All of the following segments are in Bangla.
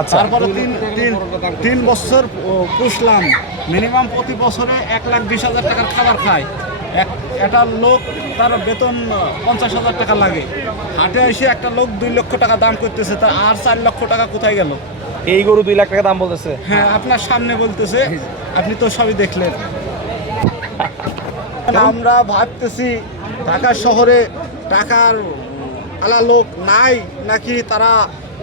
আচ্ছা। তারপরে তিন বছর পুষলাম, মিনিমাম প্রতি বছরে 1,20,000 টাকার খাবার খায়। একটা লোক তার বেতন 50,000 টাকা লাগে, হাটে এসে একটা লোক 2 লক্ষ টাকা দাম করতেছে, তার আর 4 লক্ষ টাকা কোথায় গেল? এই গরু 2 লাখ টাকা দাম বলতেছে। হ্যাঁ, আপনার সামনে বলতেছে, আপনি তো সবই দেখলেন। আমরা ভাবতেছি ঢাকা শহরে টাকার আলা লোক নাই, নাকি তারা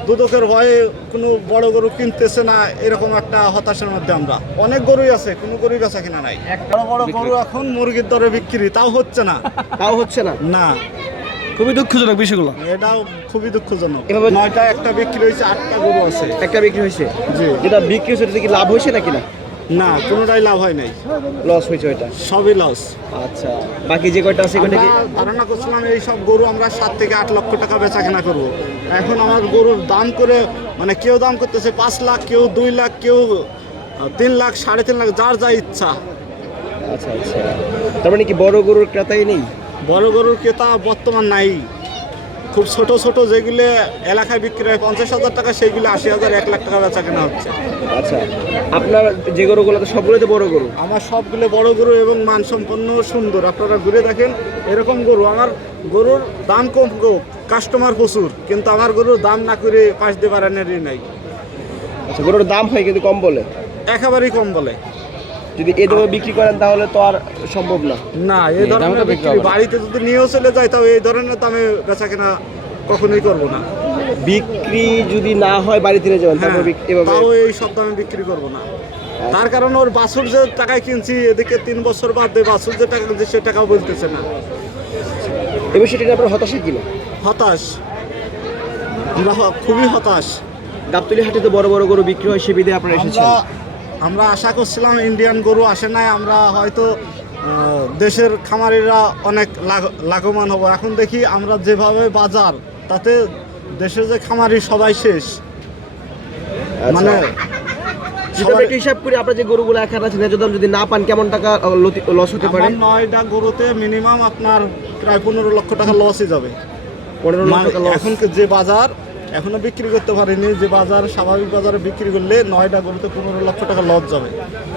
দুদকের ভয়ে কোনো বড় গরু কিনতেছে না, এরকম একটা হতাশার মধ্যে আমরা। অনেক গরুই আছে, কোনো গরুই বেচা কিনা নাই। বড় বড় গরু এখন মুরগির দরে বিক্রি, তাও হচ্ছে না। না, খুবই দুঃখজনক বিষয়গুলো। এটাও খুবই দুঃখজনক। এভাবে 9টা একটা বিক্রি হয়েছে, 8টা গরু আছে। একটা বিক্রি হয়েছে, জি। যেটা বিক্রি হয়েছে সেটা কি লাভ হয়েছে নাকি না? না, কোনোটাই লাভ হয় নাই, লস হয়েছে ওইটা। সবই লস। আচ্ছা, বাকি যে কয়টা আছে আমরা কি? ধারণা করছিলাম এই সব গরু আমরা 7 থেকে 8 লক্ষ টাকা বেচা কেনা করবো। এখন আমার গরুর দাম করে, মানে কেউ দাম করতেছে 5 লাখ, কেউ 2 লাখ, কেউ 3 লাখ, 3.5 লাখ, যার যা ইচ্ছা। আচ্ছা আচ্ছা, তার মানে কি বড় গরুর ক্রেতাই নেই? বড় গরুর ক্রেতা বর্তমান নাই। খুব ছোট ছোট যেগুলো এলাকায় বিক্রি হয় 50,000 টাকা, সেইগুলো 80,000, 1 লাখ টাকা বেচা কেনা হচ্ছে। আচ্ছা, আপনার যে গরুগুলো তো সবগুলোই তো বড় গরু। আমার সবগুলো বড় গরু এবং মানসম্পন্ন সুন্দর। আপনারা ঘুরে দেখেন, এরকম গরু। আমার গরুর দাম কম, কাস্টমার প্রচুর, কিন্তু আমার গরুর দাম না করে পাশ দিয়ে বাড়ানোরই নাই। আচ্ছা, গরুর দাম হয় কিন্তু কম বলে, একেবারেই কম বলে। যদি এ দামে বিক্রি করেন তাহলে তো আর সম্ভব না। না, এই ধরনের বিক্রি বাড়িতে যদি নিয়েও চলে যায়, তাও এই ধরনের দামে বেচা কেনা কখনোই করবো না। বিক্রি যদি না হয় বাড়িতে নিয়ে যাবেন, হ্যাঁ, তারপর এভাবে তাও এই সব দামে বিক্রি করবো না। তার কারণ ওর বাছুর যে টাকায় কিনছি, এদিকে 3 বছর বাদ দিয়ে বাছুর যে টাকা কিনছি সে টাকাও বলতেছে না। এ বিষয়টি নিয়ে আপনার হতাশা কিনা? হতাশ, আমরা খুবই হতাশ। গাবতলী হাটে তো বড় বড় গরু বিক্রি হয়, সে বিধে আপনারা এসেছেন। আমরা আশা করছিলাম ইন্ডিয়ান গরু আসে নাই, আমরা হয়তো দেশের খামারিরা অনেক লাভবান হব। এখন দেখি আমরা যেভাবে বাজার, তাতে দেশের যে খামারি সবাই শেষ। মানে সবাই হিসাব করে আপনার যে গরুগুলো এখানে আছে ন্যায্য দাম যদি না পান, কেমন টাকা লস হতে পারে? 9টা গরুতে মিনিমাম আপনার প্রায় 15 লক্ষ টাকা লসই যাবে। 15 লক্ষ টাকা লস। এখন যে বাজার এখনো বিক্রি করতে পারিনি, যে বাজার স্বাভাবিক বাজারে বিক্রি করলে 9টা গরুতে 15 লক্ষ টাকা লস যাবে।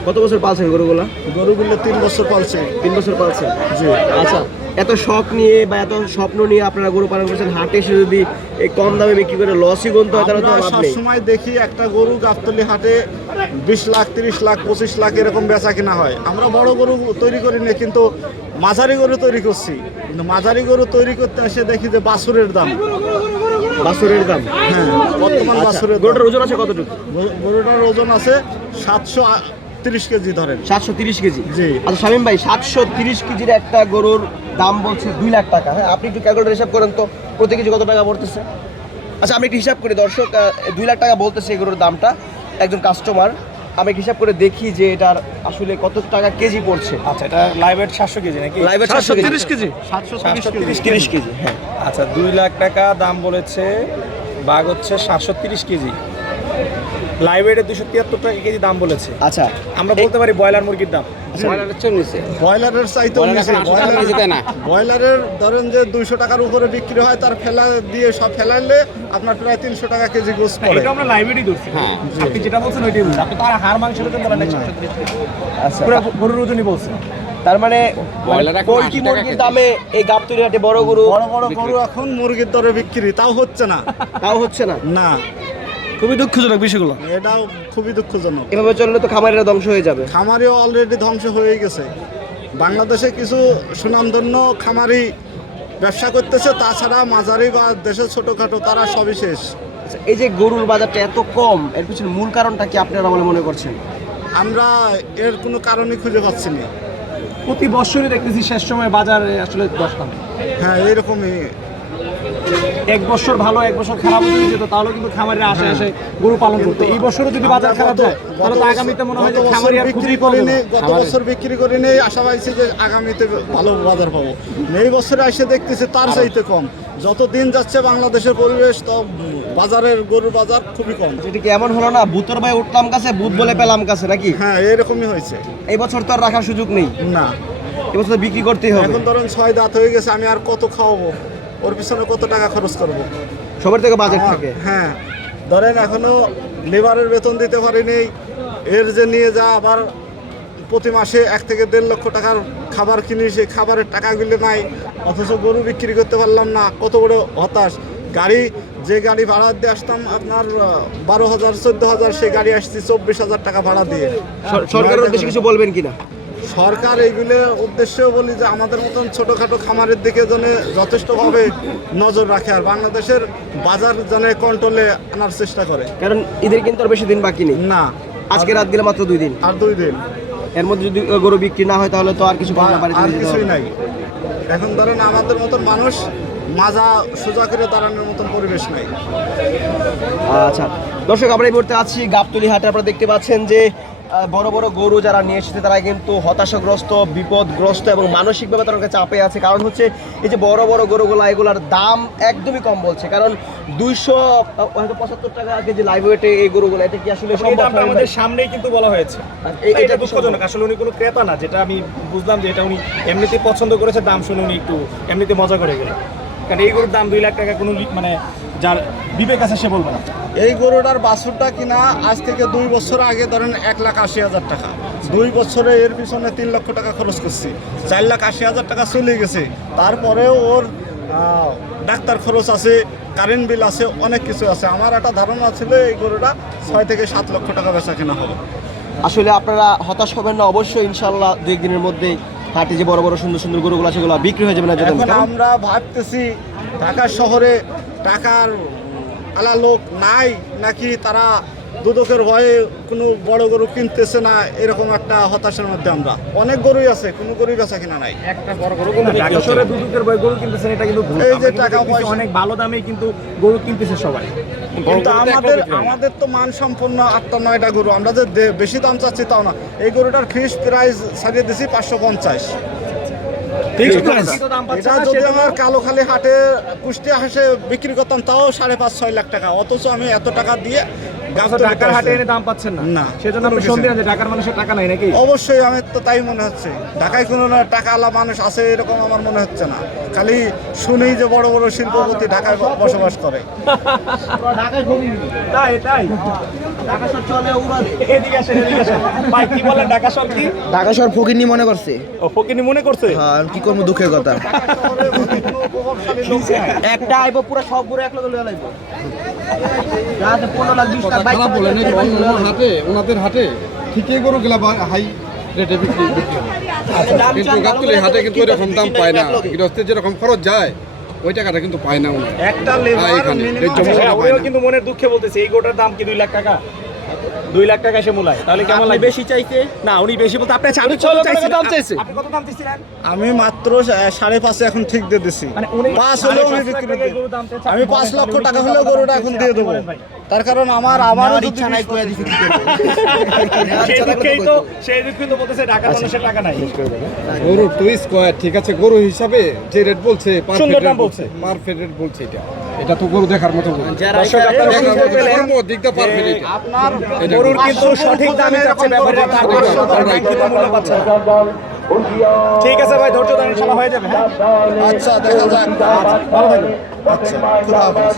কত বছর পালছেন গরুগুলা? গরুগুলো 3 বছর পালছে। 3 বছর পালছেন, জি। আচ্ছা, এত শখ নিয়ে বা এত স্বপ্ন নিয়ে আপনারা গরু পালন করছেন, হাটে এসে যদি এই কম দামে বিক্রি করে লসই গুনতে হয়, তাহলে তো আমরা লাভ নেই। সবসময় দেখি একটা গরু গাবতলী হাটে 20 লাখ, 30 লাখ, 25 লাখ এরকম বেচা কিনা হয়। আমরা বড় গরু তৈরি করি না, কিন্তু মাঝারি গরু তৈরি করছি। কিন্তু মাঝারি গরু তৈরি করতে এসে দেখি যে বাছুরের দাম। বাছুরের দাম? হ্যাঁ, বর্তমান বাছুরের দাম। গরুটার ওজন আছে কতটুকু? গরুটার ওজন আছে 730 কেজি ধরেন। 730 কেজি? জি। আচ্ছা শামীম ভাই, 730 কেজির একটা গরুর দাম বলছে 2 লাখ টাকা। হ্যাঁ, আপনি একটু ক্যালকুলেটর হিসাব করেন তো প্রতি কেজি কত টাকা পড়তেছে। আচ্ছা, আমি একটু হিসাব করি দর্শক, 2 লাখ টাকা বলতেছে এই গরুর দামটা একজন কাস্টমার। আমি হিসাব করে দেখি যে এটার আসলে কত টাকা কেজি পড়ছে। আচ্ছা, এটা লাইভ ওয়েট 700 কেজি নাকি? Live weight 730 KG. 730 কেজি। হ্যাঁ, আচ্ছা, 2 লাখ টাকা দাম বলেছে, বাঘ হচ্ছে 730 কেজি, লাইভ ওয়েটে 273 টাকা কেজি দাম বলেছে। আচ্ছা, আমরা বলতে পারি ব্রয়লার মুরগির দাম। ব্রয়লারের চাইতেও নিচে। ব্রয়লারের ধরেন যে 200 টাকার উপরে বিক্রি হয়, তার ফেলা দিয়ে সব ফেলাইলে আপনার প্রায় 300 টাকা কেজি গোস পড়ে। এটা আমরা লাইভ ওয়েটই ধরছি। হ্যাঁ, আপনি যেটা বলছেন ওইটাই বলছেন। আপনি তো আর হাড় মাংসের ওজন ধরেন 730 কেজি। আচ্ছা, পুরো গরুর ওজনই বলছেন। তার মানে পোল্ট্রি মুরগির দামে এই গাবতলী হাটে বড় গরু এখন মুরগির দরে বিক্রি, তাও হচ্ছে না। না, খুবই দুঃখজনক বিষয়গুলো। এটাও খুবই দুঃখজনক। এভাবে চললে তো খামারিরা ধ্বংস হয়ে যাবে। খামারিও অলরেডি ধ্বংস হয়ে গেছে। বাংলাদেশে কিছু সুনামধন্য খামারি ব্যবসা করতেছে, তাছাড়া মাঝারি বা দেশের ছোটখাটো তারা সবই শেষ। আচ্ছা, এই যে গরুর বাজারটা এত কম, এর পিছনে মূল কারণটা কি আপনারা বলে মনে করছেন? আমরা এর কোনো কারণই খুঁজে পাচ্ছি না। প্রতি বছরই দেখতেছি শেষ সময় বাজারে আসলে দশটা। হ্যাঁ, এরকমই। এক বছর ভালো, এক বছর খারাপ হয়ে যেত, তাহলে কিন্তু খামারিরা আসে আসে গরু পালন করতে। এই বছরও যদি বাজার খারাপ যায়, তাহলে তো আগামীতে মনে হয় যে খামারি আর বিক্রি করিনি। গত বছর বিক্রি করিনি, আশা পাইছি যে আগামীতে ভালো বাজার পাবো। এই বছরে এসে দেখতেছি তার চাইতে কম। যত দিন যাচ্ছে বাংলাদেশের পরিবেশ, তো বাজারের গরুর বাজার খুবই কম। এটা কি এমন হলো না, ভূতর ভাই উঠলাম কাছে, ভূত বলে পেলাম কাছে নাকি? হ্যাঁ, এরকমই হয়েছে। এই বছর তো আর রাখার সুযোগ নেই। না, এবছর তো বিক্রি করতেই হবে। এখন ধরেন 6 দাঁত হয়ে গেছে, আমি আর কত খাওয়াবো? ওর পিছনে কত টাকা খরচ করবো? সবার থেকে বাজেট থাকে। হ্যাঁ, ধরেন এখনো লেবারের বেতন দিতে পারিনি, এর যে নিয়ে যা আবার প্রতি মাসে 1 থেকে 1.5 লক্ষ টাকার খাবার কিনি, সেই খাবারের টাকাগুলো নাই, অথচ গরু বিক্রি করতে পারলাম না। কত বড় হতাশ। যে গাড়ি ভাড়া দিয়ে আসতাম আপনার 12,000 14,000, সেই গাড়ি আসছি 24,000 টাকা ভাড়া দিয়ে। সরকারের উদ্দেশ্যে কিছু বলবেন কিনা? সরকার এইগুলোর উদ্দেশ্যেও বলি যে আমাদের মতন ছোটোখাটো খামারের দিকে যেন যথেষ্টভাবে নজর রাখে, আর বাংলাদেশের বাজার যেন কন্ট্রোলে আনার চেষ্টা করে। কারণ ঈদের কিন্তু আর বেশি দিন বাকি নেই। না, আজকে রাত গেলে মাত্র 2 দিন, আর 2 দিন, এর মধ্যে যদি গরু বিক্রি না হয় তাহলে তো আর কিছু করার পারে আর কিছুই নাই। এখন ধরেন আমাদের মতন মানুষ মাজা সোজা করে দাঁড়ানোর মতন পরিবেশ নাই। আচ্ছা দর্শক, আমরা এই মুহূর্তে আছি গাবতলী হাটে। আপনারা দেখতে পাচ্ছেন যে বড় বড় গরু যারা নিয়ে এসেছে তারা কিন্তু হতাশাগ্রস্ত, বিপদগ্রস্ত এবং মানসিকভাবে তার কাছে চাপে আছে। কারণ হচ্ছে এই যে বড় বড় গরুগুলো, এগুলোর দাম একদমই কম বলছে। কারণ 275 টাকা কেজি লাইভ ওয়েটে এই গরুগুলো, এটা কি আসলে এই সম্ভব? দামটা আমাদের সামনেই কিন্তু বলা হয়েছে। এটা এটা কি দুঃখজনক, আসলে উনি কোনো ক্রেতা না, যেটা আমি বুঝলাম যে এটা উনি এমনিতেই পছন্দ করেছে, দাম শুনে উনি একটু এমনিতে মজা করে গেলেন। কারণ এই গরুর দাম 2 লাখ টাকা কোনো মানে যার বিবেক আছে সে বলবে না। এই গরুটার বাছুরটা কিনা আজ থেকে 2 বছর আগে ধরেন 1,80,000 টাকা। 2 বছরে এর পিছনে 3 লক্ষ টাকা খরচ করছি, 4,80,000 টাকা চলে গেছে। তারপরেও ওর ডাক্তার খরচ আছে, কারেন্ট বিল আছে, অনেক কিছু আছে। আমার একটা ধারণা ছিল এই গরুটা 6 থেকে 7 লক্ষ টাকা বেচা কেনা হবে। আসলে আপনারা হতাশ হবেন না, অবশ্যই ইনশাল্লাহ 2 দিনের মধ্যেই হাটে যে বড় বড় সুন্দর সুন্দর গরুগুলো আছে সেগুলো বিক্রি হয়ে যাবে না। এখন আমরা ভাবতেছি ঢাকা শহরে টাকার আলা লোক নাই, নাকি তারা দুদকের ভয়ে কোনো বড় গরু কিনতেছে না, এরকম একটা হতাশার মধ্যে আমরা। অনেক গরুই আছে, কোনো গরুই বেচা কিনা নাই। একটা বড় গরু কিন্তু ঢাকা শহরে দুদকের ভয়ে গরু কিনতেছেন, এটা কিন্তু ভুল। এই যে আমরা কিন্তু টাকা দেখতেছি পয়সা- অনেক ভালো দামে কিন্তু গরু কিনতেছে সবাই, কিন্তু আমাদের তো মান সম্পন্ন 8টা-9টা গরু, আমরা যে বেশি দাম চাচ্ছি তাও না। এই গরুটার ফিক্স প্রাইস ছাড়িয়ে দিছি 550। এটা যদি আমার কালোখালী হাটে কুষ্টিয়া হাসে বিক্রি করতাম তাও 5.5-6 লাখ টাকা, অথচ আমি এত টাকা দিয়ে ঢাকার হাটে এনে দাম পাচ্ছেন না। না। সেজন্য আপনি সন্দেহ যে ঢাকার মানুষের টাকা নাই নাকি? অবশ্যই, আমি তো তাই মনে হচ্ছে। ঢাকায় কোনো টাকা আলা মানুষ আছে এরকম আমার মনে হচ্ছে না। খালি শুনেই যে বড় বড় শিল্পপতি ঢাকায় বসবাস করে। তাই এদিকে আসেন, এদিকে আসেন। ভাই কি বলেন, ঢাকা শহর কি? ঢাকা শহর ফকিরনি মনে করছে। ও ফকিনি মনে করছে? হ্যাঁ, কি করবো, দুঃখের কথা। একটা আইবো পুরো সব গরু এক লগে লয়ে লাইবো। রাতে 15 লাখ 20 লাখ বাইক খারাপ বলে নাকি ওনাদের হাটে ঠিকই গরুগুলা হাই রেটে বিক্রি হয়। কিন্তু গাবতলী হাটে কিন্তু এরকম দাম পায় না, গৃহস্থের যেরকম খরচ যায় ওই টাকাটা কিন্তু পায় না উনি। একটা লেবার এখানে মিনিমাম উনিও কিন্তু মনের দুঃখে বলতেছে এই গোটার দাম কি 2 লাখ টাকা? 2 লাখ টাকা সে মূলায়, তাহলে কেমন লাগে? বেশি চাইতে না, উনি বেশি বলতে আপনি 6 লাখ টাকা দাম চাইছে। আপনি কত দাম দিছিলেন? আমি মাত্র 5.5 এখন ঠিক দিয়ে দিছি। মানে উনি 5 হলেও আমি 5.5 বিক্রি লাখ টাকা দিই। গরুর দাম চাইছে, আমি আপনি 5 বলেন, লক্ষ উনি টাকা কত হলেও দাম গরুটা চাইছে, এখন আপনি দিয়ে দেবো। বলেন ভাই। তার কারণ আমারও যদি ইচ্ছা নাই কইয়া দিছি কি করব। সেই দুঃখেই তো বলতেছে ঢাকার মানুষের টাকা নাই। গরুর তো স্কোয়ার ঠিক আছে, গরু হিসাবে যে রেট বলছে সুন্দর দাম বলছে। পারফেক্ট রেট বলছে। এটা তো গরু দেখার মতো গরু। দর্শক আপনারা শুনতে পেলেন, দিকটা পারফেক্ট এটা। আপনার গরুর কিন্তু সঠিক দামই চাচ্ছে ব্যাপারীরা, তারপরে কাঙ্ক্ষিত মূল্য পাচ্ছে না। ঠিক আছে ভাই, ধৈর্য ধরে ইনশাআল্লাহ হয়ে যাবে। হ্যাঁ, আচ্ছা দেখা যাক। ভালো থাকবেন। আচ্ছা, খুদা হাফেজ।